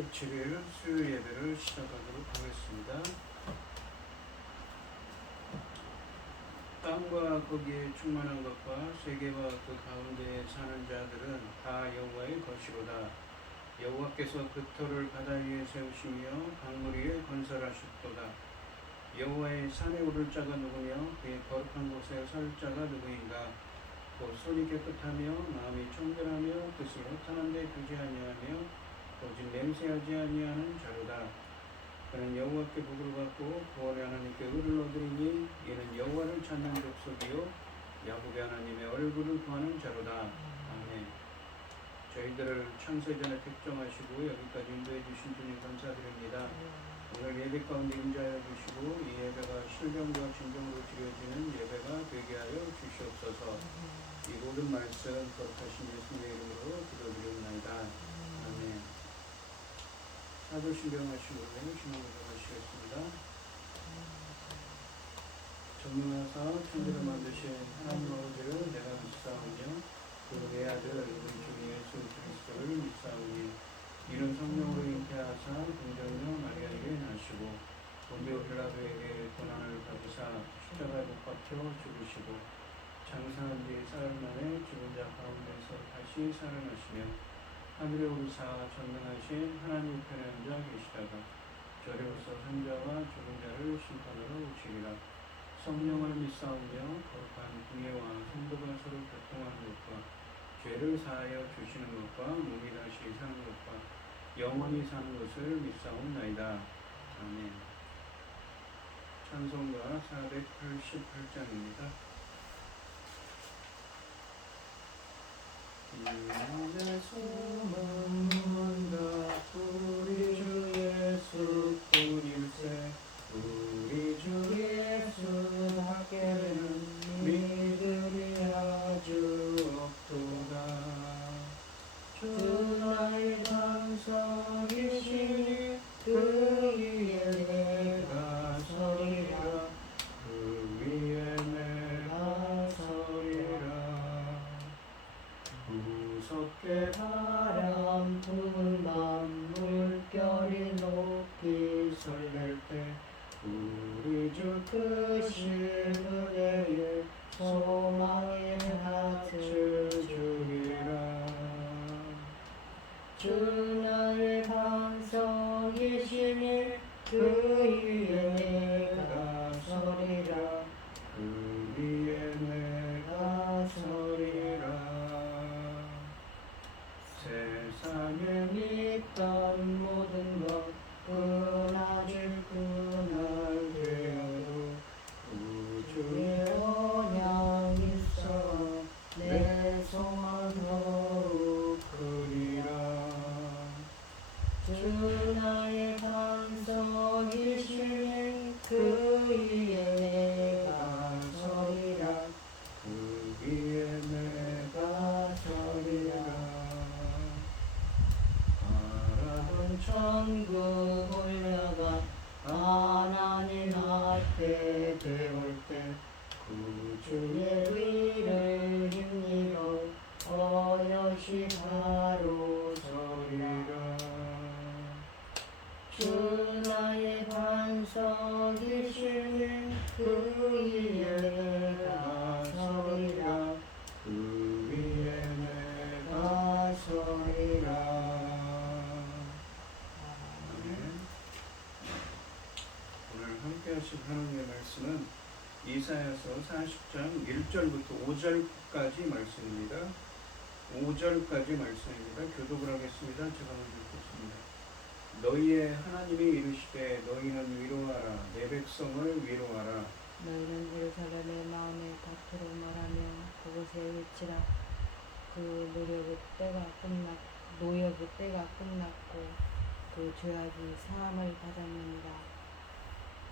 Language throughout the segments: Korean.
8월 7일 수요일 예배를 시작하도록 하겠습니다. 땅과 거기에 충만한 것과 세계와 그 가운데에 사는 자들은 다 여호와의 것이로다. 여호와께서 그 터를 바다 위에 세우시며 강물 위에 건설하셨도다. 여호와의 산에 오를 자가 누구며 그의 거룩한 곳에 설 자가 누구인가? 곧 손이 깨끗하며 마음이 청결하며 뜻이 허탄한 데 두지 아니하며 오직 맹세하지 아니하는 자로다. 그는 여호와께 복을 받고 구원의 하나님께 의를 얻으리니 이는 여호와를 찾는 족속이요 야곱의 하나님의 얼굴을 구하는 자로다. 아멘. 저희들을 창세전에 택정하시고 여기까지 인도해 주신 주님 감사드립니다. 오늘 예배 가운데 임재하여 주시고 이 예배가 실경과 진정으로 드려지는 예배가 되게 하여 주시옵소서. 이 모든 말씀 거룩하신 예수님의 이름으로 기도드리옵나이다. 아멘. 사도신경 하시고 신앙 고백하시겠습니다. 전능하사 천지를 만드신 하나님 아버지를 내가 믿사오며 그 내 아들 우리 주 예수 그리스도를 믿사오니 이는 성령으로 잉태하사 동정녀 마리아에게 나시고 본디오 빌라도에게 고난을 받으사 십자가에 못 박혀 죽으시고 장사한 뒤 사흘 만에 죽은 자 가운데서 다시 살아나시며 하늘에 오르사 전능하신 하나님 편에 앉아 계시다가 저리로서 산자와 죽은 자를 심판하러 오시리라. 성령을 믿사오며 거룩한 공예와 성도가 서로 교통하는 것과 죄를 사하여 주시는 것과 몸이 다시 사는 것과 영원히 사는 것을 믿사옵나이다. 아멘. 찬송가 488장입니다. 내 소망은 다 우리 주 예수 뿐일세. 우리 주 예수 밖에는 믿음이 아주 없도다. 주 나의 반석이시니 그 위에 내가 서리라. 그 위에 내가 서리라. 무섭게 바람 부는 밤 물결이 높이 설렐 때 우리 주 크신 그대의 소망의 낯을 주리라. 주 나의 반석이시니 그 위에 내가 서리라. 그 위에 내가 서리라. 세상에 있던 모든 것 끊어질 그날 되어도 우주의 언약 있어 내 소망 더욱 크리라. 주 나의 반석이시니 그 위에 내가 서리라. 그 위에 내가 서리라. 천국 올라가 하나님 앞에 배울 때 구주의 위를 힘입어 어여시 바로 서리라. 주 나의 반석이시니 그 위에 내가 서리라. 그 위에 내가 서리라. 함께 하실 하나님의 말씀은 이사야서 40장 1절부터 5절까지 말씀입니다. 5절까지 말씀입니다. 교독을 하겠습니다. 제가 먼저 읽겠습니다. 너희의 하나님이 이르시되 너희는 위로하라. 내 백성을 위로하라. 너희는 예루살렘의 마음에 닥도록 말하며 그곳에 외치라. 그 노역의 때가 끝났고 그 죄악이 사함을 받았느니라.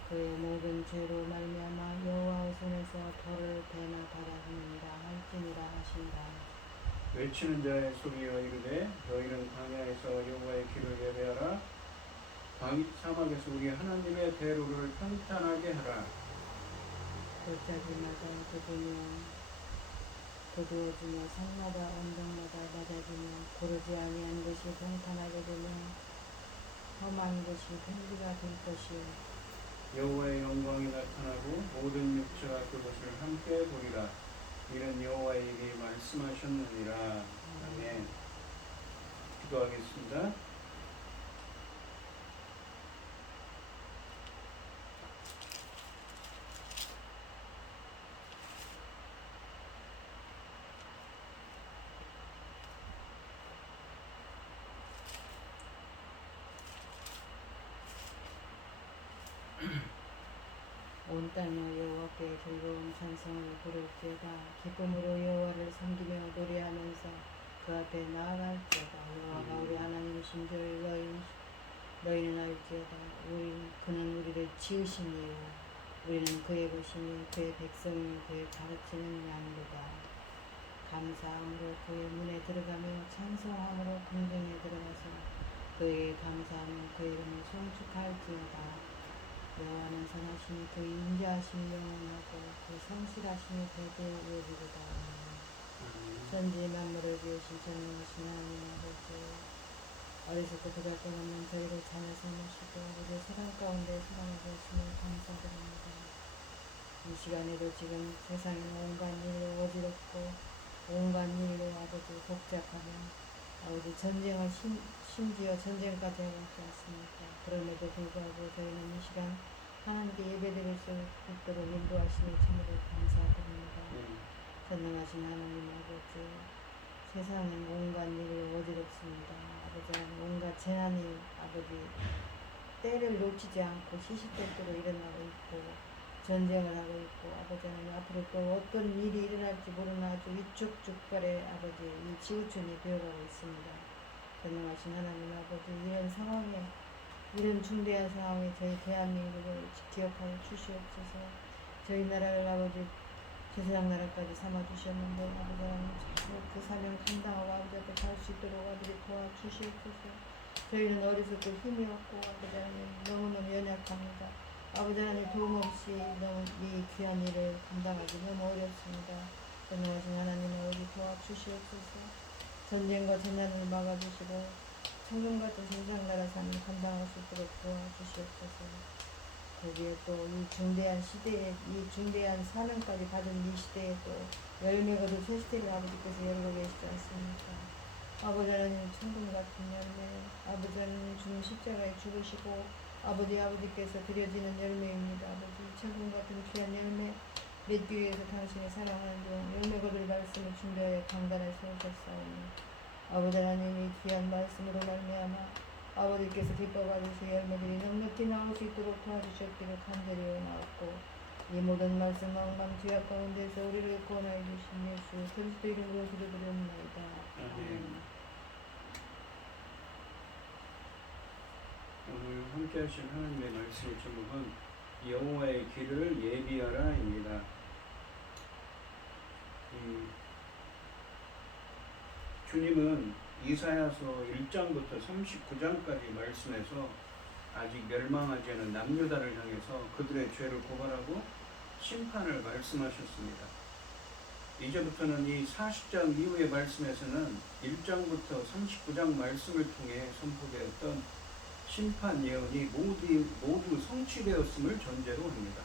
그의 모든 죄로 말미암아 여호와의 손에서 벌을 배나 받았느니라 할지니라 하신다. 외치는 자의 소리여 이르되 너희는 광야에서 여호와의 길을 예배하라. 사막에서 우리 하나님의 대로를 평탄하게 하라. 골짜기마다 험한 것이 편지가 될 것이요 여호와의 영광이 나타나고 모든 육체가 그것을 함께 보리라. 이는 여호와에게 말씀하셨느니라. 아멘. 기도하겠습니다. 온 땅이여 여호와께 즐거운 찬송을 부를지어다. 기쁨으로 여호와를 섬기며 노래하면서 그 앞에 나아갈지어다. 여호와가 우리 하나님이신 줄 너희는 알지어다. 그는 우리를 지으신 이요 우리는 그의 것이니 그의 백성이 그의 가르치는 양이로다. 감사함으로 그의 문에 들어가며 찬송함으로 궁정에 들어가서 그에게 감사하며 그 이름을 송축할지어다. 여호와는 선하시니 그 인자하심이 영원하고 그 성실하심이 대대적이로다. 천지 만물을 지으신 전능하신 하나님 아버지, 어리석고 보잘것없는 저희를 자녀서 모시고 우리를 세상 가운데 사랑해 주심을 감사드립니다. 이 시간에도 지금 세상에는 온갖 일로 어지럽고 온갖 일로 아버지 복잡하며 아버지 전쟁을 심지어 전쟁까지 하고 있지 않습니까? 그럼에도 불구하고 저희는 이 시간 하나님께 예배드릴 수 있도록 인도하시니 참으로 감사드립니다. 전능하신 하나님 아버지, 세상은 온갖 일로 어지럽습니다. 아버지 하나님 온갖 재난이 아버지 때를 놓치지 않고 시시때때로 일어나고 있고 전쟁을 하고 있고 아버지 하나님 앞으로 또 어떤 일이 일어날지 모르는 아주 위축죽발의 아버지 이 지구촌이 되어가고 있습니다. 전능하신 하나님 아버지 이런 상황에 이런 중대한 상황에 저희 대한민국을 기억하여 주시옵소서. 저희 나라를 아버지 제사장 나라까지 삼아주셨는데 아버지 하나님 그 사명 감당하고 아버지 앞에 갈 수 있도록 아버지 도와주시옵소서. 저희는 어리석고 힘이 없고 아버지 하나님 너무너무 연약합니다. 아버지 하나님 도움 없이 너무 이 귀한 일을 감당하기 너무 어렵습니다. 전능하신 하나님 아버지 도와주시옵소서. 전쟁과 재난을 막아주시고 천금 같은 세상나라 삶을 감당할 수 있도록 도와주시옵소서. 거기에 또 이 중대한 시대에 이 중대한 사명까지 받은 이 시대에 또 열매가 더 새 시대를 아버지께서 열고 계시지 않습니까? 아버지 하나님 천금 같은 열매, 아버지 하나님 주님 십자가에 죽으시고 아버지께서 드려지는 열매입니다. 아버지 천금 같은 귀한 열매 맺기 위해서 당신의 사랑하는 종 열매 거둘 말씀을 준비하여 강단에 세우셨사오니 아버지 하나님이 귀한 말씀으로 말미암아 아버지께서 기뻐 받으실 열매들이 넉넉히 나올 수 있도록 도와주셨기를 간절히 원하옵고 이 모든 말씀 엉망 죄악 가운데서 우리를 구원하여 주신 예수 그리스도 이름으로 기도드렸나이다. 아멘. 오늘 함께 하신 하나님의 말씀의 제목은 여호와의 길을 예비하라입니다. 주님은 이사야서 1장부터 39장까지 말씀해서 아직 멸망하지 않은 남유다를 향해서 그들의 죄를 고발하고 심판을 말씀하셨습니다. 이제부터는 이 40장 이후의 말씀에서는 1장부터 39장 말씀을 통해 선포되었던 심판 예언이 모두 성취되었음을 전제로 합니다.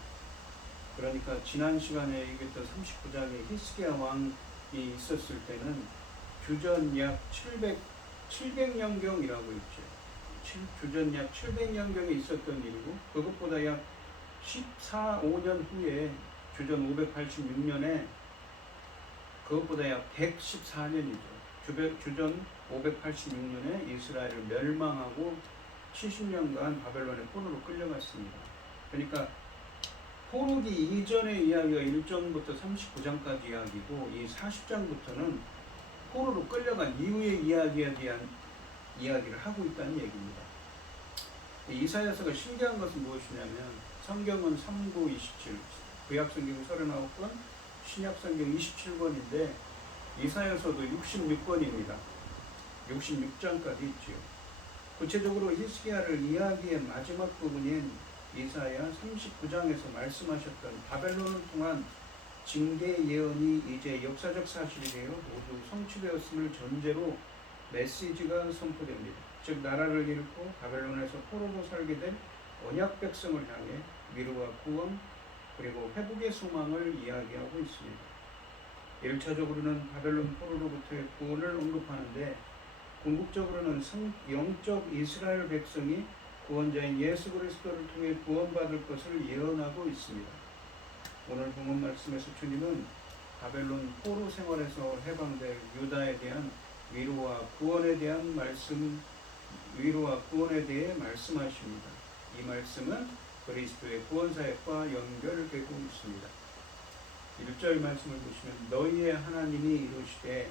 그러니까 지난 시간에 얘기했던 39장에 히스기야 왕이 있었을 때는 주전 약 700년경이라고 있죠. 주전 약 700년경에 있었던 일이고 그것보다 약 5년 후에 주전 586년에 그것보다 약 114년이죠. 주전 586년에 이스라엘을 멸망하고 70년간 바벨론의 포로로 끌려갔습니다. 그러니까 포로기 이전의 이야기가 1장부터 39장까지 이야기고 이 40장부터는 포로로 끌려간 이후의 이야기에 대한 이야기를 하고 있다는 얘기입니다. 이사야서가 신기한 것은 무엇이냐면 성경은 3부 27, 구약성경 39권, 신약성경 27권인데 이사야서도 66권입니다. 66장까지 있지요. 구체적으로 히스기야를 이야기의 마지막 부분인 이사야 39장에서 말씀하셨던 바벨론을 통한 징계 예언이 이제 역사적 사실이 되어 모두 성취되었음을 전제로 메시지가 선포됩니다. 즉 나라를 잃고 바벨론에서 포로로 살게 된 언약 백성을 향해 위로와 구원 그리고 회복의 소망을 이야기하고 있습니다. 1차적으로는 바벨론 포로로부터의 구원을 언급하는데 궁극적으로는 영적 이스라엘 백성이 구원자인 예수 그리스도를 통해 구원받을 것을 예언하고 있습니다. 오늘 본문 말씀에서 주님은 바벨론 포로 생활에서 해방될 유다에 대한 위로와 구원에 대해 말씀하십니다. 이 말씀은 그리스도의 구원 사역과 연결되고 있습니다. 1절 말씀을 보시면 너희의 하나님이 이르시되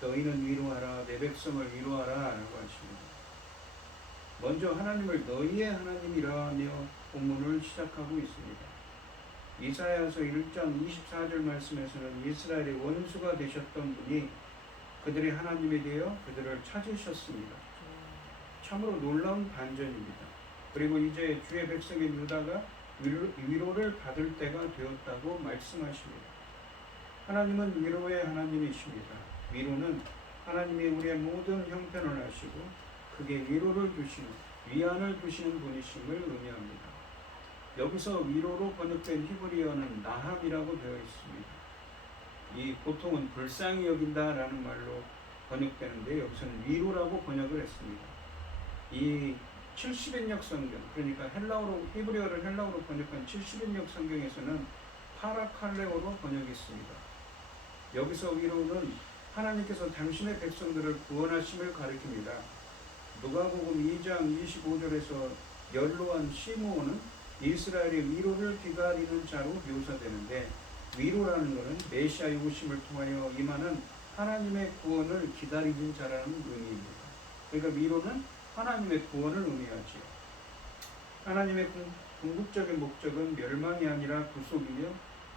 너희는 위로하라 내 백성을 위로하라 라고 하십니다. 먼저 하나님을 너희의 하나님이라 하며 본문을 시작하고 있습니다. 이사야서 1장 24절 말씀에서는 이스라엘의 원수가 되셨던 분이 그들의 하나님이 되어 그들을 찾으셨습니다. 참으로 놀라운 반전입니다. 그리고 이제 주의 백성인 유다가 위로를 받을 때가 되었다고 말씀하십니다. 하나님은 위로의 하나님이십니다. 위로는 하나님이 우리의 모든 형편을 하시고 그게 위로를 주시는 위안을 주시는 분이심을 의미합니다. 여기서 위로로 번역된 히브리어는 나함이라고 되어 있습니다. 이 보통은 불쌍히 여긴다라는 말로 번역되는데 여기서는 위로라고 번역을 했습니다. 이 70인역 성경, 그러니까 히브리어를 헬라어로 번역한 70인역 성경에서는 파라칼레오로 번역했습니다. 여기서 위로는 하나님께서 당신의 백성들을 구원하심을 가리킵니다. 누가복음 2장 25절에서 연로한 시므온은 이스라엘의 위로를 기다리는 자로 묘사되는데 위로라는 것은 메시아의 오심을 통하여 임하는 하나님의 구원을 기다리는 자라는 의미입니다. 그러니까 위로는 하나님의 구원을 의미하지요. 하나님의 궁극적인 목적은 멸망이 아니라 구속이며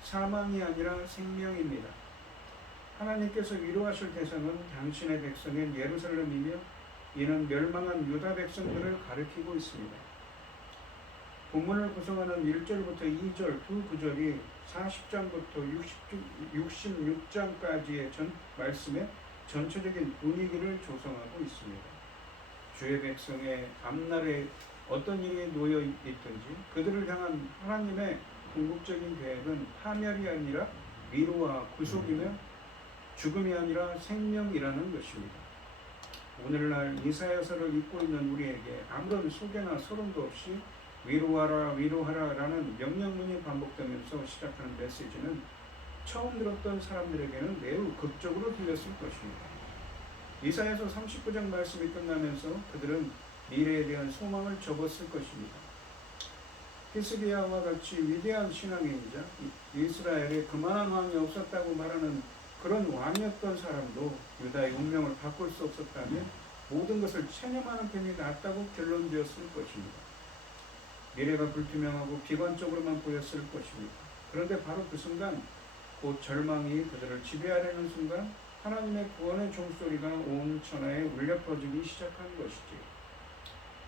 사망이 아니라 생명입니다. 하나님께서 위로하실 대상은 당신의 백성인 예루살렘이며 이는 멸망한 유다 백성들을 가리키고 있습니다. 본문을 구성하는 1절부터 2절 두 구절이 40장부터 66장까지의 말씀의 전체적인 분위기를 조성하고 있습니다. 주의 백성의 앞날에 어떤 일이 놓여 있든지 그들을 향한 하나님의 궁극적인 계획은 파멸이 아니라 위로와 구속이며 죽음이 아니라 생명이라는 것입니다. 오늘날 이사야서를 읽고 있는 우리에게 아무런 소개나 서론도 없이 위로하라 위로하라 라는 명령문이 반복되면서 시작하는 메시지는 처음 들었던 사람들에게는 매우 극적으로 들렸을 것입니다. 이사야서 39장 말씀이 끝나면서 그들은 미래에 대한 소망을 접었을 것입니다. 히스기야와 같이 위대한 신앙인이자 이스라엘에 그만한 왕이 없었다고 말하는 그런 왕이었던 사람도 유다의 운명을 바꿀 수 없었다면 모든 것을 체념하는 편이 낫다고 결론되었을 것입니다. 미래가 불투명하고 비관적으로만 보였을 것입니다. 그런데 바로 그 순간 곧 절망이 그들을 지배하려는 순간 하나님의 구원의 종소리가 온 천하에 울려 퍼지기 시작한 것이지.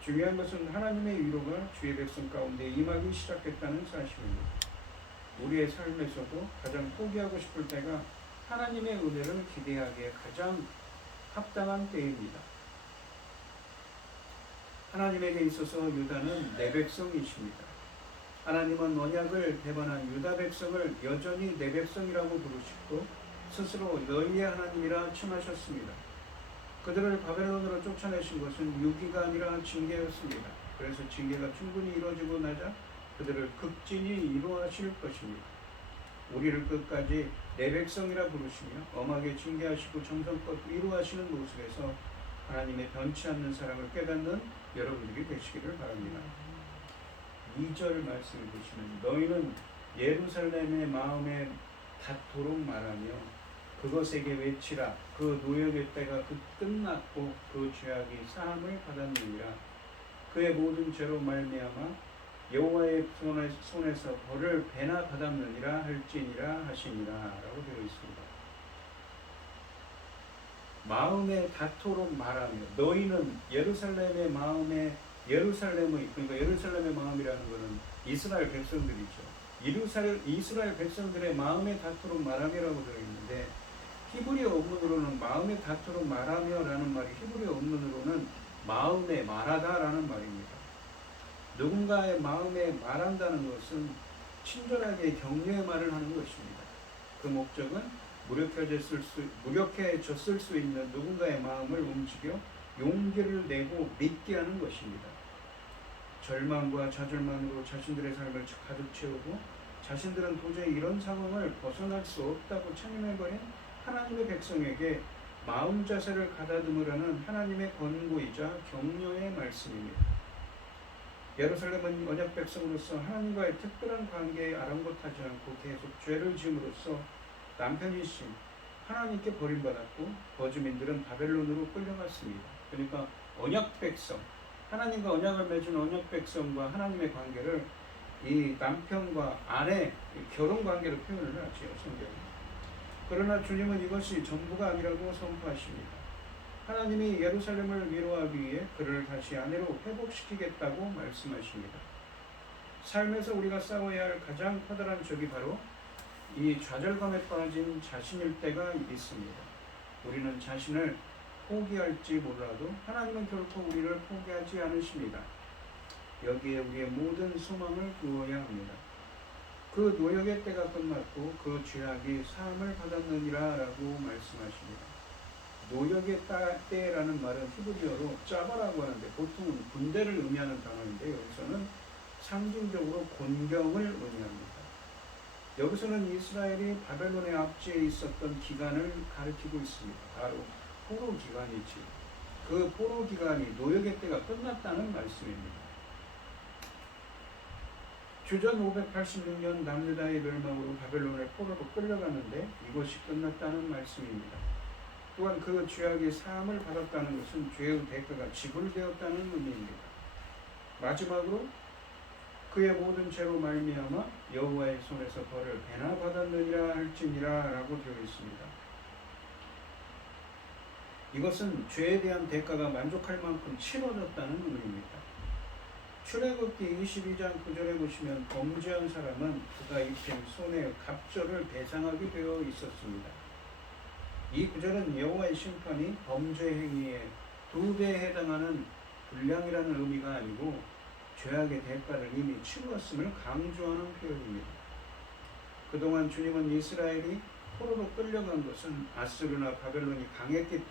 중요한 것은 하나님의 위로가 주의 백성 가운데 임하기 시작했다는 사실입니다. 우리의 삶에서도 가장 포기하고 싶을 때가 하나님의 은혜를 기대하기에 가장 합당한 때입니다. 하나님에게 있어서 유다는 내 백성이십니다. 하나님은 언약을 배반한 유다 백성을 여전히 내 백성이라고 부르시고 스스로 너희의 하나님이라 칭하셨습니다. 그들을 바벨론으로 쫓아내신 것은 유기가 아니라 징계였습니다. 그래서 징계가 충분히 이루어지고 나자 그들을 극진히 이루하실 것입니다. 우리를 끝까지 내 백성이라 부르시며 엄하게 징계하시고 정성껏 위로하시는 모습에서 하나님의 변치 않는 사랑을 깨닫는 여러분들이 되시기를 바랍니다. 2절 말씀을 보시면 너희는 예루살렘의 마음에 닿도록 말하며 그것에게 외치라. 그 노역의 때가 끝났고 그 죄악이 사함을 받았느니라. 그의 모든 죄로 말미암아 여호와의 손에서 벌을 배나 받았느니라 할지니라 하시니라 라고 되어 있습니다. 마음에 닿도록 말하며 너희는 예루살렘의 마음에 그러니까 예루살렘의 마음이라는 것은 이스라엘 백성들이죠. 이스라엘 백성들의 마음에 닿도록 말하며라고 되어 있는데 히브리어 원문으로는 마음에 닿도록 말하며라는 말이 히브리어 원문으로는 마음에 말하다라는 말입니다. 누군가의 마음에 말한다는 것은 친절하게 격려의 말을 하는 것입니다. 그 목적은 무력해졌을 수 있는 누군가의 마음을 움직여 용기를 내고 믿게 하는 것입니다. 절망과 좌절만으로 자신들의 삶을 가득 채우고 자신들은 도저히 이런 상황을 벗어날 수 없다고 찬양해버린 하나님의 백성에게 마음 자세를 가다듬으라는 하나님의 권고이자 격려의 말씀입니다. 예루살렘은 언약 백성으로서 하나님과의 특별한 관계에 아랑곳하지 않고 계속 죄를 지음으로써 남편이신 하나님께 버림받았고 거주민들은 바벨론으로 끌려갔습니다. 그러니까 언약 백성, 하나님과 언약을 맺은 언약 백성과 하나님의 관계를 이 남편과 아내 결혼 관계로 표현을 하지요, 성경은. 그러나 주님은 이것이 전부가 아니라고 선포하십니다. 하나님이 예루살렘을 위로하기 위해 그를 다시 아내로 회복시키겠다고 말씀하십니다. 삶에서 우리가 싸워야 할 가장 커다란 적이 바로 이 좌절감에 빠진 자신일 때가 있습니다. 우리는 자신을 포기할지 몰라도 하나님은 결코 우리를 포기하지 않으십니다. 여기에 우리의 모든 소망을 두어야 합니다. 그 노역의 때가 끝났고 그 죄악이 사함을 받았느니라 라고 말씀하십니다. 노역의 때라는 말은 히브리어로 짜바라고 하는데 보통은 군대를 의미하는 단어인데 여기서는 상징적으로 곤경을 의미합니다. 여기서는 이스라엘이 바벨론의 압제에 있었던 기간을 가리키고 있습니다. 바로 포로 기간이지. 그 포로 기간이 노역의 때가 끝났다는 말씀입니다. 주전 586년 남유다의 멸망으로 바벨론을 포로로 끌려가는데 이것이 끝났다는 말씀입니다. 또한 그 죄악이 사함을 받았다는 것은 죄의 대가가 지불되었다는 의미입니다. 마지막으로 그의 모든 죄로 말미암아 여호와의 손에서 벌을 배나 받았느니라 할지니라 라고 되어 있습니다. 이것은 죄에 대한 대가가 만족할 만큼 치러졌다는 의미입니다. 출애굽기 22장 9절에 보시면 범죄한 사람은 그가 입힌 손의 갑절을 배상하게 되어 있었습니다. 이 구절은 여호와의 심판이 범죄 행위의 2배에 해당하는 분량이라는 의미가 아니고 죄악의 대가를 이미 치루었음을 강조하는 표현입니다. 그동안 주님은 이스라엘이 포로로 끌려간 것은 아수르나 바벨론이 강했기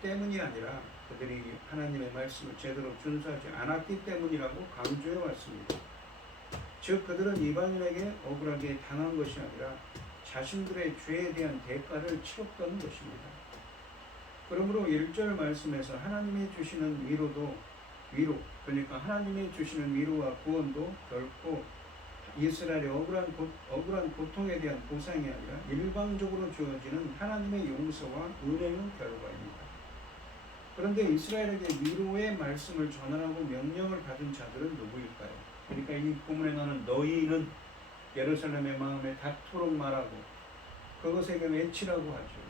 때문이 아니라 그들이 하나님의 말씀을 제대로 준수하지 않았기 때문이라고 강조해 왔습니다. 즉 그들은 이방인에게 억울하게 당한 것이 아니라 자신들의 죄에 대한 대가를 치렀던 것입니다. 그러므로 1절 말씀에서 하나님이 주시는 그러니까 하나님이 주시는 위로와 구원도 결코 이스라엘의 억울한 고통에 대한 보상이 아니라 일방적으로 주어지는 하나님의 용서와 은혜의 결과입니다. 그런데 이스라엘에게 위로의 말씀을 전하라고 명령을 받은 자들은 누구일까요? 그러니까 이 본문에 나오는 너희는 예루살렘의 마음에 닿도록 말하고 그것에게 외치라고 하죠.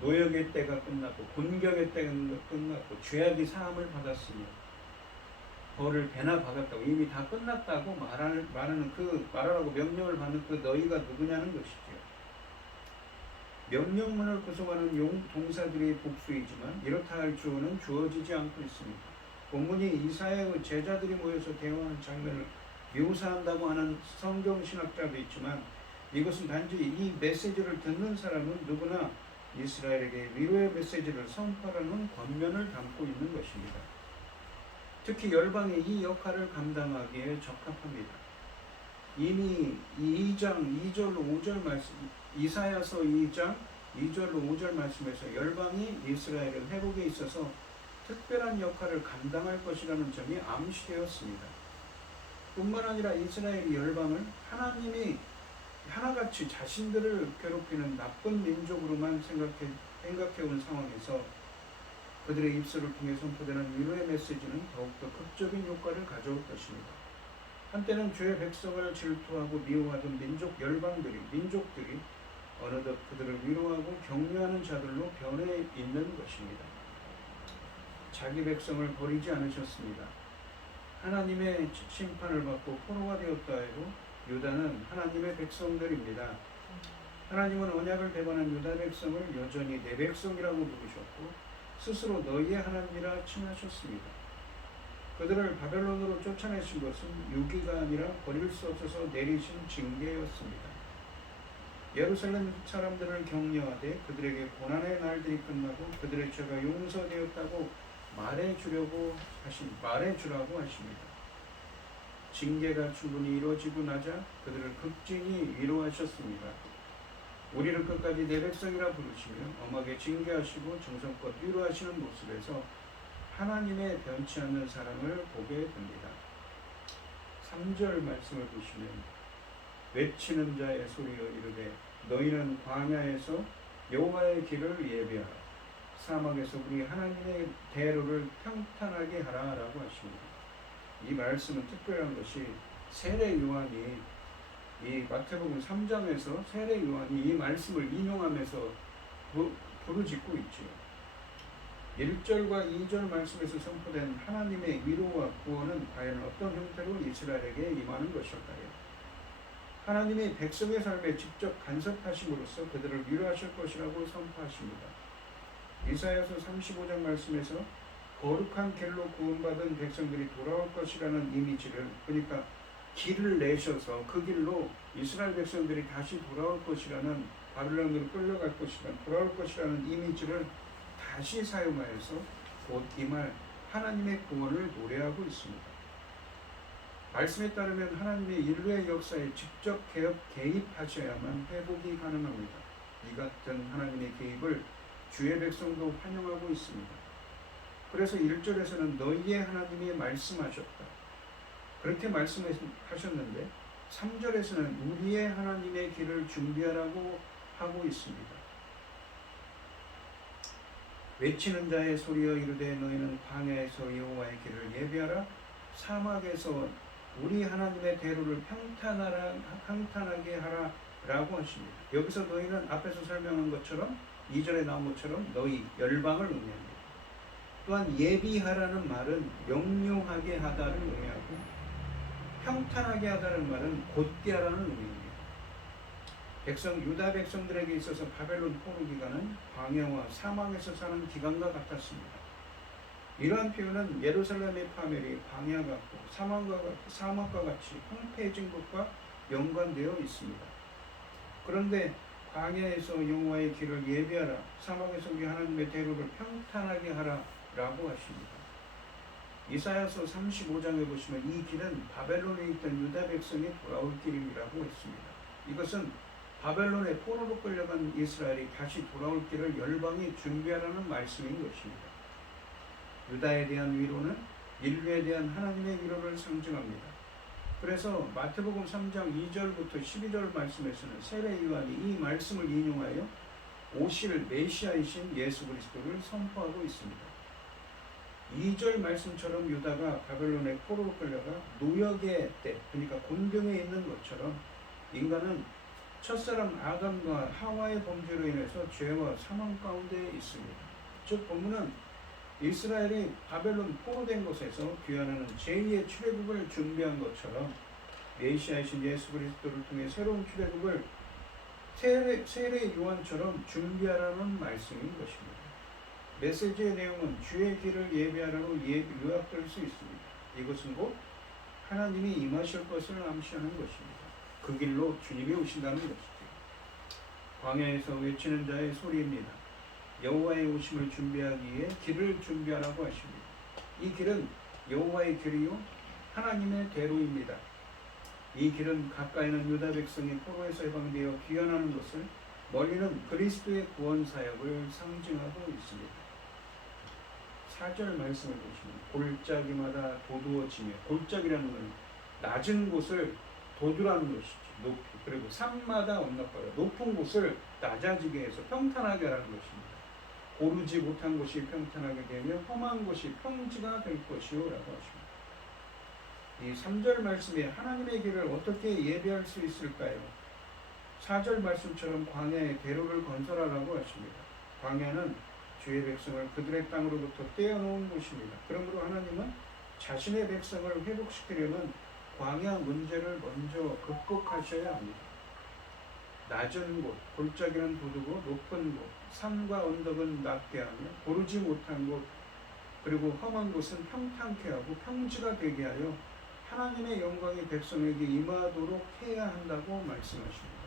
노역의 때가 끝났고 곤경의 때가 끝났고 죄악이 사함을 받았으며 벌을 배나 받았다고 이미 다 끝났다고 말하라고 명령을 받는 그 너희가 누구냐는 것이죠. 명령문을 구성하는 동사들이 복수이지만 이렇다 할 주어는 주어지지 않고 있습니다. 본문이 이사야의 제자들이 모여서 대화하는 장면을 묘사한다고 하는 성경 신학자도 있지만 이것은 단지 이 메시지를 듣는 사람은 누구나 이스라엘에게 위로의 메시지를 선포하는 권면을 담고 있는 것입니다. 특히 열방이 이 역할을 감당하기에 적합합니다. 이미 2장 2절로 5절 말씀, 이사야서 2장 2절로 5절 말씀에서 열방이 이스라엘의 회복에 있어서 특별한 역할을 감당할 것이라는 점이 암시되었습니다. 뿐만 아니라 이스라엘이 열방을 하나님이 하나같이 자신들을 괴롭히는 나쁜 민족으로만 생각해온 상황에서 그들의 입술을 통해 선포되는 위로의 메시지는 더욱더 극적인 효과를 가져올 것입니다. 한때는 주의 백성을 질투하고 미워하던 민족들이 어느덧 그들을 위로하고 격려하는 자들로 변해 있는 것입니다. 자기 백성을 버리지 않으셨습니다. 하나님의 심판을 받고 포로가 되었다 해도 유다는 하나님의 백성들입니다. 하나님은 언약을 배반한 유다 백성을 여전히 내 백성이라고 부르셨고 스스로 너희의 하나님이라 칭하셨습니다. 그들을 바벨론으로 쫓아내신 것은 유기가 아니라 버릴 수 없어서 내리신 징계였습니다. 예루살렘 사람들을 격려하되 그들에게 고난의 날들이 끝나고 그들의 죄가 용서되었다고 말해주라고 하십니다. 징계가 충분히 이루어지고 나자 그들을 극진히 위로하셨습니다. 우리를 끝까지 내 백성이라 부르시며 엄하게 징계하시고 정성껏 위로하시는 모습에서 하나님의 변치 않는 사랑을 보게 됩니다. 3절 말씀을 보시면 외치는 자의 소리여 이르되 너희는 광야에서 여호와의 길을 예비하라 사막에서 우리 하나님의 대로를 평탄하게 하라라고 하십니다. 이 말씀은 특별한 것이 세례 요한이 이 마태복음 3장에서 세례 요한이 이 말씀을 인용하면서 부르짖고 있죠. 1절과 2절 말씀에서 선포된 하나님의 위로와 구원은 과연 어떤 형태로 이스라엘에게 임하는 것일까요? 하나님이 백성의 삶에 직접 간섭하심으로써 그들을 위로하실 것이라고 선포하십니다. 이사야서 35장 말씀에서 거룩한 길로 구원받은 백성들이 돌아올 것이라는 이미지를, 그러니까 길을 내셔서 그 길로 이스라엘 백성들이 다시 돌아올 것이라는, 바벨론으로 끌려갈 것이라는, 돌아올 것이라는 이미지를 다시 사용하여서 곧 이 말 하나님의 구원을 노래하고 있습니다. 말씀에 따르면 하나님의 인류의 역사에 직접 개입하셔야만 회복이 가능합니다. 이 같은 하나님의 개입을 주의 백성도 환영하고 있습니다. 그래서 1절에서는 너희의 하나님이 말씀하셨다, 그렇게 말씀하셨는데 3절에서는 우리의 하나님의 길을 준비하라고 하고 있습니다. 외치는 자의 소리여 이르되 너희는 광야에서 여호와의 길을 예비하라 사막에서 우리 하나님의 대로를 평탄하게 하라 라고 하십니다. 여기서 너희는 앞에서 설명한 것처럼 2절에 나온 것처럼 너희 열방을 의미합니다. 또한 예비하라는 말은 영유하게 하다를 의미하고 평탄하게 하다는 말은 곧게 하라는 의미입니다. 유다 백성들에게 있어서 바벨론 포로 기간은 광야와 사막에서 사는 기간과 같았습니다. 이러한 표현은 예루살렘의 파멸이 광야 같고 사막과 같이 황폐해진 것과 연관되어 있습니다. 그런데 광야에서 여호와의 길을 예비하라 사막에서 우리 하나님의 대로를 평탄하게 하라 라고 하십니다. 이사야서 35장에 보시면 이 길은 바벨론에 있던 유다 백성이 돌아올 길이라고 했습니다. 이것은 바벨론의 포로로 끌려간 이스라엘이 다시 돌아올 길을 열방이 준비하라는 말씀인 것입니다. 유다에 대한 위로는 인류에 대한 하나님의 위로를 상징합니다. 그래서 마태복음 3장 2절부터 12절 말씀에서는 세례 요한이 이 말씀을 인용하여 오실 메시아이신 예수 그리스도를 선포하고 있습니다. 2절 말씀처럼 유다가 바벨론의 포로로 끌려가 노역의 때, 그러니까 곤경에 있는 것처럼 인간은 첫사람 아담과 하와의 범죄로 인해서 죄와 사망 가운데 있습니다. 즉 본문은 이스라엘이 바벨론 포로된 곳에서 귀환하는 제2의 출애굽을 준비한 것처럼 메시아이신 예수 그리스도를 통해 새로운 출애굽을 세례 요한처럼 준비하라는 말씀인 것입니다. 메시지의 내용은 주의 길을 예비하라고 요약될 수 있습니다. 이것은 곧 하나님이 임하실 것을 암시하는 것입니다. 그 길로 주님이 오신다는 것이죠. 광야에서 외치는 자의 소리입니다. 여호와의 오심을 준비하기 위해 길을 준비하라고 하십니다. 이 길은 여호와의 길이요 하나님의 대로입니다. 이 길은 가까이는 유다 백성이 포로에서 해방되어 귀환하는 것을, 멀리는 그리스도의 구원 사역을 상징하고 있습니다. 4절 말씀을 보시면 골짜기마다 도두어지며, 골짜기라는 것은 낮은 곳을 도두라는 것이죠. 높이. 그리고 산마다 언덕바다, 높은 곳을 낮아지게 해서 평탄하게 하라는 것입니다. 고르지 못한 곳이 평탄하게 되며 험한 곳이 평지가 될 것이요 라고 하십니다. 이 3절 말씀에 하나님의 길을 어떻게 예비할 수 있을까요? 4절 말씀처럼 광야의 대로를 건설하라고 하십니다. 광야는 주의 백성을 그들의 땅으로부터 떼어놓은 곳입니다. 그러므로 하나님은 자신의 백성을 회복시키려면 광야 문제를 먼저 극복하셔야 합니다. 낮은 곳, 골짜기는 부두고 높은 곳, 산과 언덕은 낮게 하며 고르지 못한 곳, 그리고 험한 곳은 평탄케 하고 평지가 되게 하여 하나님의 영광이 백성에게 임하도록 해야 한다고 말씀하십니다.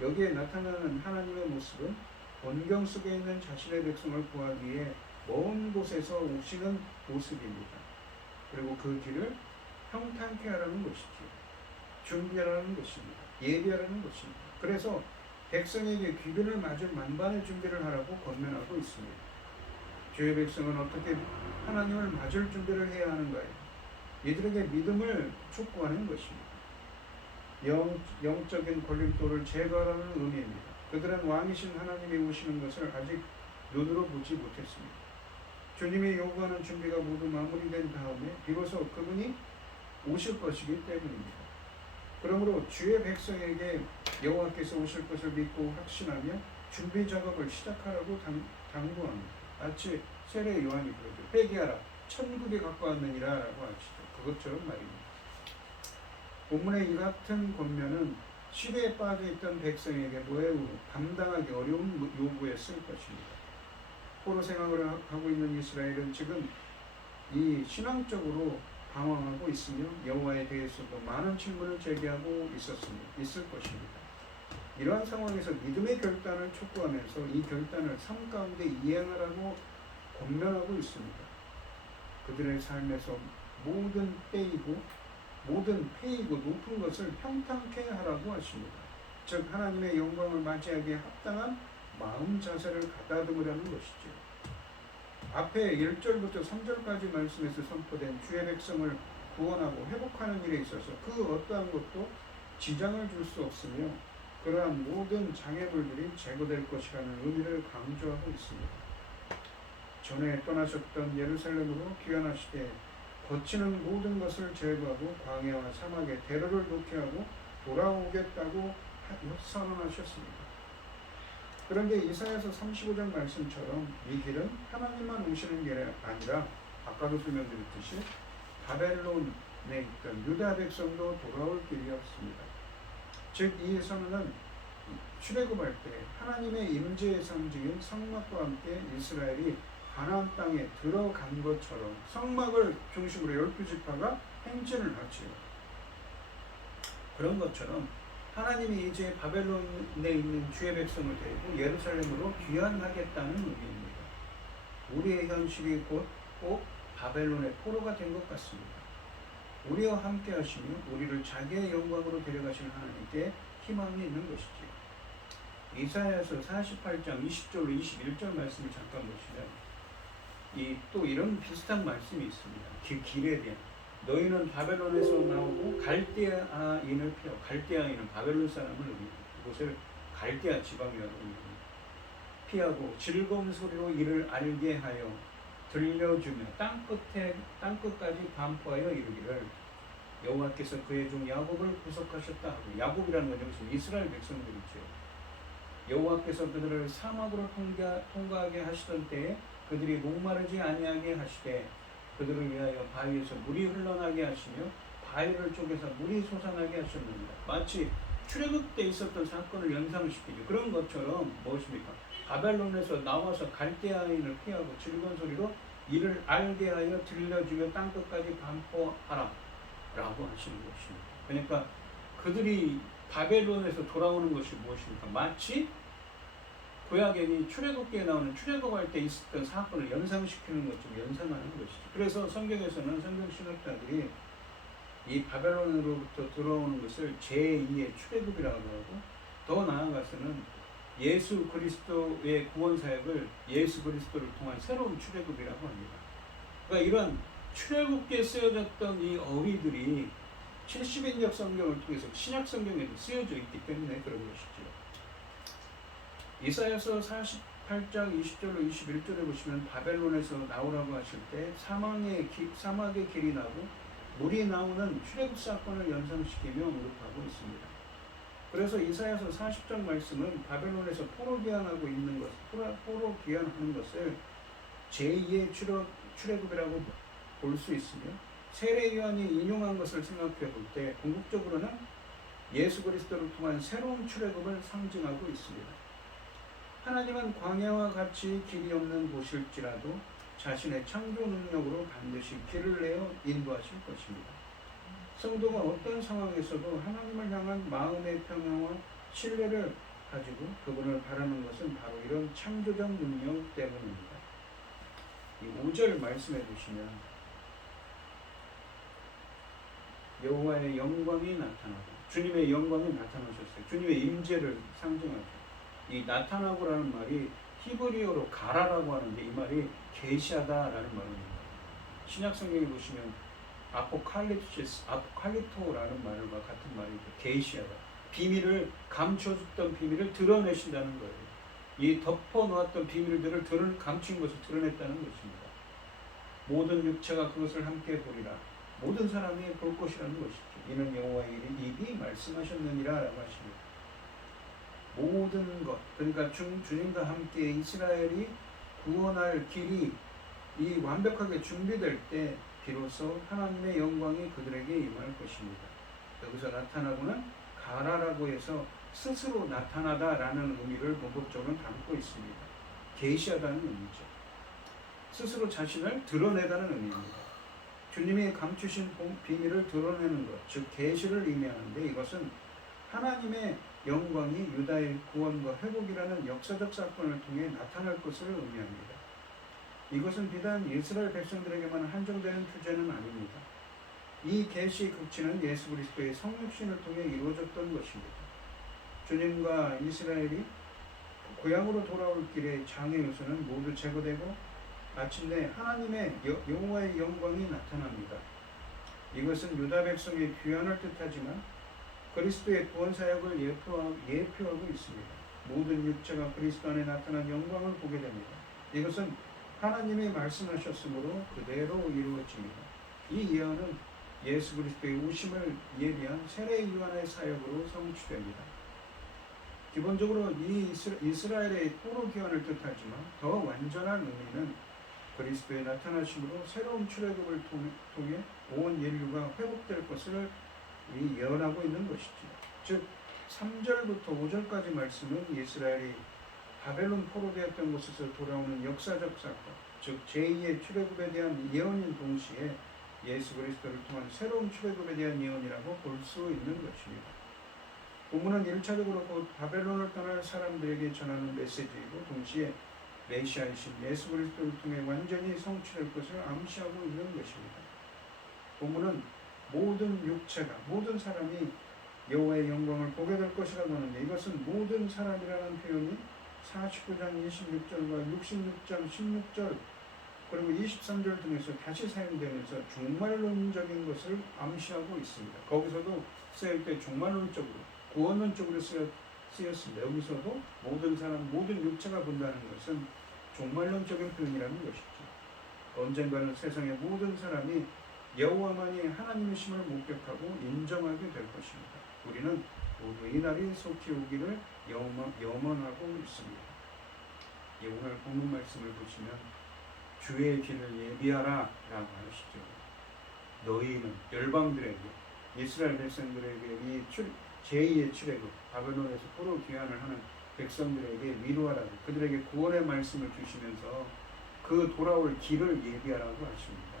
여기에 나타나는 하나님의 모습은 번경 속에 있는 자신의 백성을 구하기 위해 먼 곳에서 오시는 모습입니다. 그리고 그 길을 평탄케 하라는 것이죠. 준비하라는 것입니다. 예비하라는 것입니다. 그래서 백성에게 귀변을 맞을 만반의 준비를 하라고 권면하고 있습니다. 주의 백성은 어떻게 하나님을 맞을 준비를 해야 하는가요? 이들에게 믿음을 촉구하는 것입니다. 영적인 걸림돌을 제거하라는 의미입니다. 그들은 왕이신 하나님이 오시는 것을 아직 눈으로 보지 못했습니다. 주님이 요구하는 준비가 모두 마무리된 다음에 비로소 그분이 오실 것이기 때문입니다. 그러므로 주의 백성에게 여호와께서 오실 것을 믿고 확신하며 준비 작업을 시작하라고 당부합니다. 마치 세례 요한이 그러죠. 회개하라, 천국에 가까웠느니라 라고 하시죠. 그것처럼 말입니다. 본문의 이 같은 권면은 시대에 빠져있던 백성에게 매우 감당하기 어려운 요구였을 것입니다. 포로 생활을 하고 있는 이스라엘은 지금 이 신앙적으로 방황하고 있으며 여호와에 대해서도 많은 질문을 제기하고 있을 것입니다. 이러한 상황에서 믿음의 결단을 촉구하면서 이 결단을 삶 가운데 이행하라고 권면하고 있습니다. 그들의 삶에서 모든 페이고 높은 것을 평탄케 하라고 하십니다. 즉 하나님의 영광을 맞이하기에 합당한 마음 자세를 가다듬으라는 것이죠. 앞에 1절부터 3절까지 말씀에서 선포된 주의 백성을 구원하고 회복하는 일에 있어서 그 어떠한 것도 지장을 줄 수 없으며 그러한 모든 장애물들이 제거될 것이라는 의미를 강조하고 있습니다. 전에 떠나셨던 예루살렘으로 귀환하시되 거치는 모든 것을 제거하고 광야와 사막에 대로를 놓게 하고 돌아오겠다고 선언하셨습니다. 그런데 이사야서 35장 말씀처럼 이 길은 하나님만 오시는 길이 아니라 아까도 설명드렸듯이 바벨론에 있던 유다 백성도 돌아올 길이었습니다. 즉 이 선언은 출애굽할 때 하나님의 임재의 상징인 성막과 함께 이스라엘이 가나안 땅에 들어간 것처럼 성막을 중심으로 12지파가 행진을 하지요. 그런 것처럼 하나님이 이제 바벨론에 있는 주의 백성을 데리고 예루살렘으로 귀환하겠다는 의미입니다. 우리의 현실이 곧 바벨론의 포로가 된 것 같습니다. 우리와 함께 하시며 우리를 자기의 영광으로 데려가시는 하나님께 희망이 있는 것이죠. 이사야서 48장 20절로 21절 말씀을 잠깐 보시면 또 이런 비슷한 말씀이 있습니다. 그 길에 대한 너희는 바벨론에서 나오고 갈대아인을 피하고, 갈대아인은 바벨론 사람을 의미합니다. 이곳을 갈대아 지방이라고 의미합니다. 피하고 즐거운 소리로 이를 알게 하여 들려주며 땅끝까지 반포하여 이르기를 여호와께서 그의 종 야곱을 구속하셨다 하고, 야곱이라는 건 여기서 이스라엘 백성들이죠. 여호와께서 그들을 사막으로 통과하게 하시던 때에 그들이 목마르지 아니하게 하시되 그들을 위하여 바위에서 물이 흘러나게 하시며 바위를 쪼개서 물이 솟아나게 하셨느니라. 마치 출애굽 때 있었던 사건을 연상시키죠. 그런 것처럼 무엇입니까? 바벨론에서 나와서 갈대아인을 피하고 즐거운 소리로 이를 알게 하여 들려주며 땅끝까지 반포하라 라고 하시는 것입니다. 그러니까 그들이 바벨론에서 돌아오는 것이 무엇입니까? 마치 구약에 출애굽기에 나오는 출애굽할 때 있었던 사건을 연상시키는 것처럼 연상하는 것이죠. 그래서 성경에서는 성경 신학자들이 이 바벨론으로부터 들어오는 것을 제2의 출애굽이라고 하고, 더 나아가서는 예수 그리스도의 구원 사역을 예수 그리스도를 통한 새로운 출애굽이라고 합니다. 그러니까 이런 출애굽기에 쓰여졌던 이 어휘들이 70인역 성경을 통해서 신약 성경에도 쓰여져 있기 때문에 그런 것이죠. 이사야서 48장 20절로 21절에 보시면 바벨론에서 나오라고 하실 때 사막의 길이 나고 물이 나오는 출애굽 사건을 연상시키며 언급하고 있습니다. 그래서 이사야서 40장 말씀은 바벨론에서 포로 귀환하고 있는 것, 포로 귀환하는 것을 제2의 출애굽이라고 볼 수 있으며, 세례 요한이 인용한 것을 생각해 볼 때 궁극적으로는 예수 그리스도를 통한 새로운 출애굽을 상징하고 있습니다. 하나님은 광야와 같이 길이 없는 곳일지라도 자신의 창조 능력으로 반드시 길을 내어 인도하실 것입니다. 성도가 어떤 상황에서도 하나님을 향한 마음의 평화와 신뢰를 가지고 그분을 바라는 것은 바로 이런 창조적 능력 때문입니다. 이 5절 말씀해 보시면 여호와의 영광이 나타나고, 주님의 영광이 나타나셨어요. 주님의 임재를 상징하죠. 이 나타나고라는 말이 히브리어로 가라라고 하는데 이 말이 계시하다라는 말입니다. 신약 성경에 보시면 아포칼립토라는 말과 같은 말이죠. 계시하다. 비밀을 감춰줬던 비밀을 드러내신다는 거예요. 이 덮어놓았던 비밀들을 감춘 것을 드러냈다는 것입니다. 모든 육체가 그것을 함께 보리라. 모든 사람이 볼 것이라는 것이죠. 이는 여호와의 입이 말씀하셨느니라 라고 하십니다. 모든 것, 그러니까 주님과 함께 이스라엘이 구원할 길이 이 완벽하게 준비될 때 비로소 하나님의 영광이 그들에게 임할 것입니다. 여기서 나타나고는 가라라고 해서 스스로 나타나다라는 의미를 문법적으로 담고 있습니다. 계시하다는 의미죠. 스스로 자신을 드러내다는 의미입니다. 주님이 감추신 비밀을 드러내는 것, 즉 계시를 의미하는데 이것은 하나님의 영광이 유다의 구원과 회복이라는 역사적 사건을 통해 나타날 것을 의미합니다. 이것은 비단 이스라엘 백성들에게만 한정되는 주제는 아닙니다. 이 계시의 극치는 예수 그리스도의 성육신을 통해 이루어졌던 것입니다. 주님과 이스라엘이 고향으로 돌아올 길에 장애 요소는 모두 제거되고 마침내 하나님의 여호와의 영광이 나타납니다. 이것은 유다 백성의 귀환을 뜻하지만 그리스도의 구원 사역을 예표하고 있습니다. 모든 육체가 그리스도 안에 나타난 영광을 보게 됩니다. 이것은 하나님이 말씀하셨으므로 그대로 이루어집니다. 이 예언은 예수 그리스도의 오심을 예비한 세례 요한의 사역으로 성취됩니다. 기본적으로 이 이스라엘의 포로 귀환을 뜻하지만 더 완전한 의미는 그리스도의 나타나심으로 새로운 출애굽을 통해 온 인류가 회복될 것을 예언하고 있는 것이죠. 즉 3절부터 5절까지 말씀은 이스라엘이 바벨론 포로되었던 곳에서 돌아오는 역사적 사건, 즉 제2의 출애굽에 대한 예언인 동시에 예수 그리스도를 통한 새로운 출애굽에 대한 예언이라고 볼 수 있는 것입니다. 본문은 1차적으로 곧 바벨론을 떠날 사람들에게 전하는 메시지이고 동시에 메시아이신 예수 그리스도를 통해 완전히 성취될 것을 암시하고 있는 것입니다. 본문은 모든 육체가, 모든 사람이 여호와의 영광을 보게 될 것이라고 하는데 이것은 모든 사람이라는 표현이 49장 26절과 66장 16절 그리고 23절 등에서 다시 사용되면서 종말론적인 것을 암시하고 있습니다. 거기서도 쓰일 때 종말론적으로, 구원론적으로 쓰였습니다. 여기서도 모든 사람, 모든 육체가 본다는 것은 종말론적인 표현이라는 것이죠. 언젠가는 세상의 모든 사람이 여호와만이 하나님이심을 목격하고 인정하게 될 것입니다. 우리는 모두 이 날이 속히 오기를 염원하고 있습니다. 오늘 본문 말씀을 보시면 주의 길을 예비하라 라고 하시죠. 너희는 열방들에게, 이스라엘 백성들에게 이 제2의 출애굽, 바벨론에서 포로 귀환을 하는 백성들에게 위로하라고, 그들에게 구원의 말씀을 주시면서 그 돌아올 길을 예비하라고 하십니다.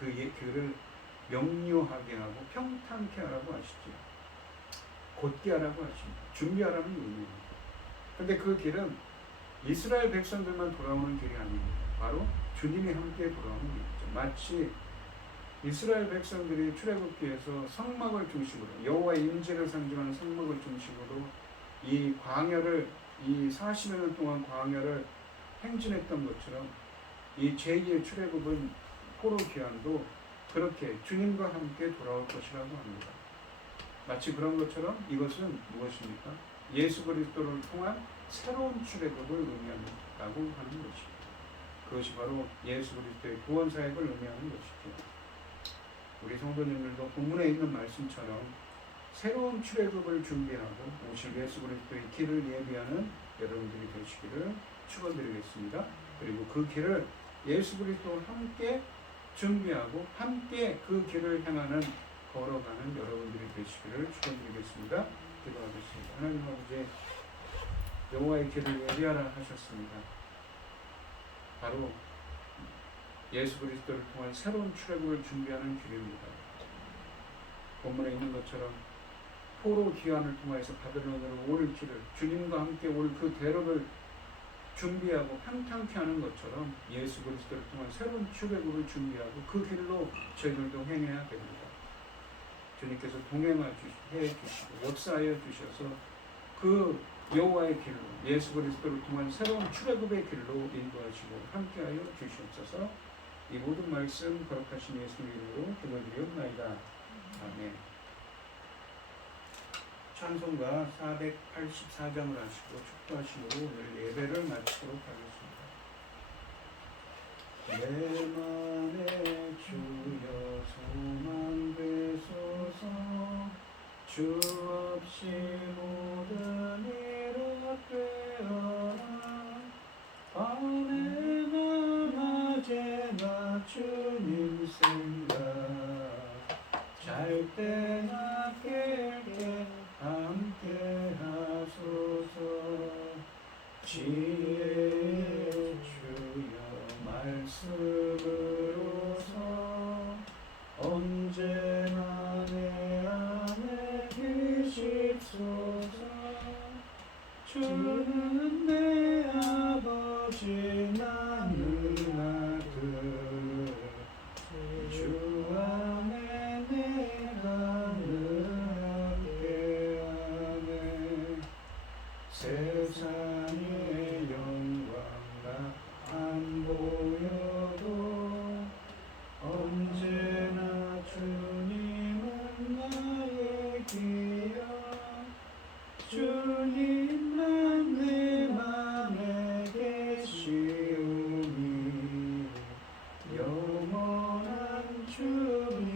그 길을 명료하게 하고 평탄케 하라고 하시죠. 곧게 하라고 하십니다. 준비하라는 의미입니다. 그런데 그 길은 이스라엘 백성들만 돌아오는 길이 아닙니다. 바로 주님이 함께 돌아오는 길이죠. 마치 이스라엘 백성들이 출애굽기에서 성막을 중심으로, 여호와의 임재를 상징하는 성막을 중심으로 이 광야를, 이 40여 년 동안 광야를 행진했던 것처럼 이 제2의 출애굽은 포로 귀환도 그렇게 주님과 함께 돌아올 것이라고 합니다. 마치 그런 것처럼 이것은 무엇입니까? 예수 그리스도를 통한 새로운 출애굽을 의미한다고 하는 것입니다. 그것이 바로 예수 그리스도의 구원 사역을 의미하는 것이죠. 우리 성도님들도 본문에 있는 말씀처럼 새로운 출애굽을 준비하고 오실 예수 그리스도의 길을 예비하는 여러분들이 되시기를 축원드리겠습니다. 그리고 그 길을 예수 그리스도와 함께 준비하고 함께 그 길을 향하는 걸어가는 여러분들이 되시기를 축원드리겠습니다. 기도하겠습니다. 하나님 아버지, 여호와의 길을 예비하라 하셨습니다. 바로 예수 그리스도를 통한 새로운 출애굽을 준비하는 길입니다. 본문에 있는 것처럼 포로 귀환을 통해서 바벨론으로 올 길을, 주님과 함께 올 그 대로를 준비하고 평탄케 하는 것처럼 예수 그리스도를 통한 새로운 출애굽을 준비하고 그 길로 저희들도 행해야 됩니다. 주님께서 동행해 주시고 역사하여 주셔서 그 여호와의 길로, 예수 그리스도를 통한 새로운 출애굽의 길로 인도하시고 함께하여 주시옵소서. 이 모든 말씀 거룩하신 예수님 이름으로 기도드리옵나이다. 아멘. 찬송가 484장을 하시고 축도하심으로 오늘 예배를 마치도록 하겠습니다. 내 맘에 주여 소망 되소서. 주 없이 모든 일 없되어라. 밤에 낮에나 주님 생각, 잘 때나 깰 때 함께 하소서. 지혜의 주여 말씀으로서 언제나 내 안에 계시소서. 주는 내 아버지 나는 아들, 주 안에 내가 늘 함께하네. 세상의 영광 나 안 보여도 언제나 주님은 나의 귀여. 주님만 내 맘에 계시오니 영원한 주님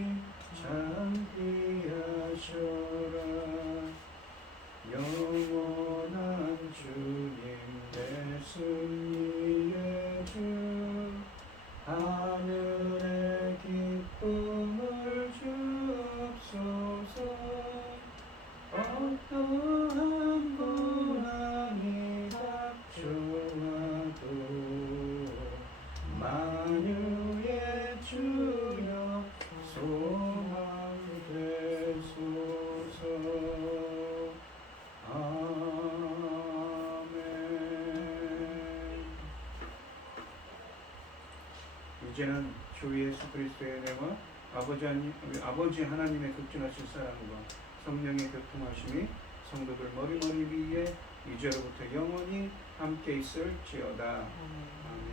참귀하셔라. 영원한 주님 내 승리의 주, 하늘의 기쁨을 주옵소서. 어떠한 고난이 닥쳐와도 만유의 주여 소망 되소서. 아멘. 이제는 주 예수 그리스도의 은혜와 아버지 하나님의 극진하신 사랑과 성령의 교통하심이 성도들 머리머리 위에 이제로부터 영원히 함께 있을지어다. 아멘.